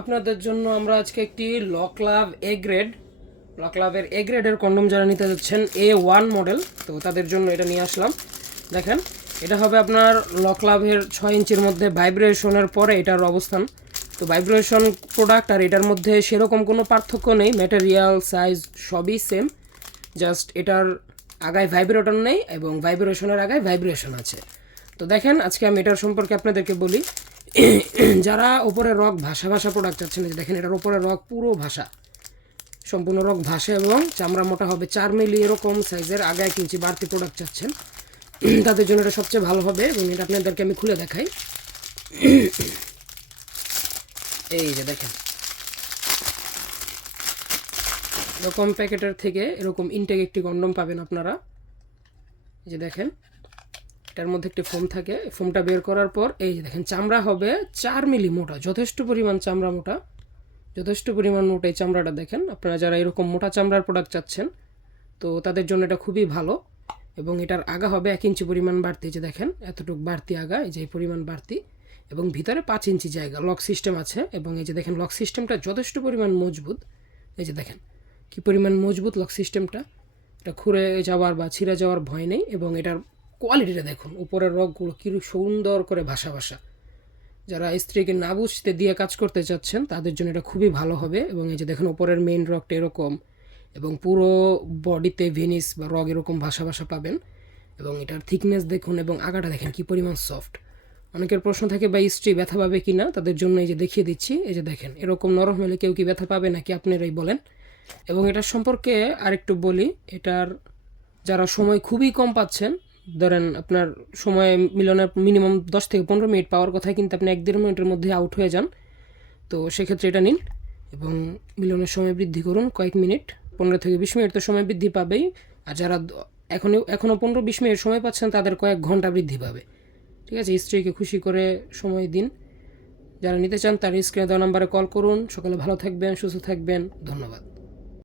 আপনাদের জন্য আমরা আজকে একটি লকলাভ এ গ্রেডের কন্ডম যারা নিতে যাচ্ছেন A1 মডেল, তো তাদের জন্য এটা নিয়ে আসলাম। দেখেন, এটা হবে আপনার লকলাভের 6 ইঞ্চির মধ্যে ভাইব্রেশনের পরে এটার অবস্থান। তো ভাইব্রেশন প্রোডাক্ট আর এটার মধ্যে সেরকম কোনো পার্থক্য নেই, ম্যাটেরিয়াল সাইজ সবই সেম, জাস্ট এটার আগায় ভাইব্রেটর নেই এবং ভাইব্রেশনের আগায় ভাইব্রেশন আছে। তো দেখেন, আজকে আমি এটার সম্পর্কে আপনাদেরকে বলি। যারা ওপরে রক ভাষা প্রোডাক্ট চাচ্ছেন, দেখেন এটার ওপরে রক পুরো ভাষা, সম্পূর্ণ রক ভাষা এবং চামড়া মোটা হবে 4 মিলি এরকম সাইজের, আগে 1 ইঞ্চি বাড়তি প্রোডাক্ট চাচ্ছেন তাদের জন্য এটা সবচেয়ে ভালো হবে। এবং এটা আপনাদেরকে আমি খুলে দেখাই। এই যে দেখেন, এরকম প্যাকেটের থেকে এরকম ইনটেক একটি কন্ডম পাবেন আপনারা। এই যে দেখেন, এটার মধ্যে একটি ফোম থাকে, ফোমটা বের করার পর এই যে দেখেন চামড়া হবে 4 মিলি মোটা, যথেষ্ট পরিমাণ চামড়া মোটা, যথেষ্ট পরিমাণ মোটা এই চামড়াটা। দেখেন, আপনারা যারা এরকম মোটা চামড়ার প্রোডাক্ট চাচ্ছেন তো তাদের জন্য এটা খুবই ভালো। এবং এটার আগা হবে 1 ইঞ্চি পরিমাণ বাড়তি, যে দেখেন এতটুকু বাড়তি আগা, এই যে এই পরিমাণ বাড়তি, এবং ভিতরে 5 ইঞ্চি জায়গা, লক সিস্টেম আছে। এবং এই যে দেখেন লক সিস্টেমটা যথেষ্ট পরিমাণ মজবুত। এই যে দেখেন কী পরিমাণ মজবুত লক সিস্টেমটা, এটা খুঁড়ে যাওয়ার বা ছিঁড়ে যাওয়ার ভয় নেই। এবং এটার কোয়ালিটিটা দেখুন, উপরের রগগুলো কী সুন্দর করে ভাষা। যারা স্ত্রীকে না বুঝতে দিয়ে কাজ করতে চাচ্ছেন তাদের জন্য এটা খুবই ভালো হবে। এবং এই যে দেখেন উপরের মেইন রগটা এরকম, এবং পুরো বডিতে ভেনিস বা রগ এরকম ভাষা পাবেন। এবং এটার থিকনেস দেখুন, এবং আগাটা দেখেন কী পরিমাণ সফট। অনেকের প্রশ্ন থাকে বা স্ত্রী ব্যথা পাবে কি না, তাদের জন্য এই যে দেখিয়ে দিচ্ছি। এই যে দেখেন এরকম নরম হলে কেউ কি ব্যথা পাবে নাকি, আপনারাই বলেন। এবং এটার সম্পর্কে আরেকটু বলি, এটার যারা সময় খুবই কম পাচ্ছেন, ধরেন আপনার সময় মিলনের মিনিমাম 10 থেকে 15 মিনিট পাওয়ার কথা, কিন্তু আপনি 1-1.5 মিনিটের মধ্যে আউট হয়ে যান, তো সেক্ষেত্রে এটা নিন এবং মিলনের সময় বৃদ্ধি করুন কয়েক মিনিট, 15 থেকে 20 মিনিট তো সময় বৃদ্ধি পাবেই। আর যারা এখনও 15-20 মিনিট সময় পাচ্ছেন তাদের কয়েক ঘন্টা বৃদ্ধি পাবে। ঠিক আছে, স্ত্রীকে খুশি করে সময় দিন। যারা নিতে চান তার স্ক্রিনে দেওয়া নাম্বারে কল করুন। সকালে ভালো থাকবেন, সুস্থ থাকবেন, ধন্যবাদ।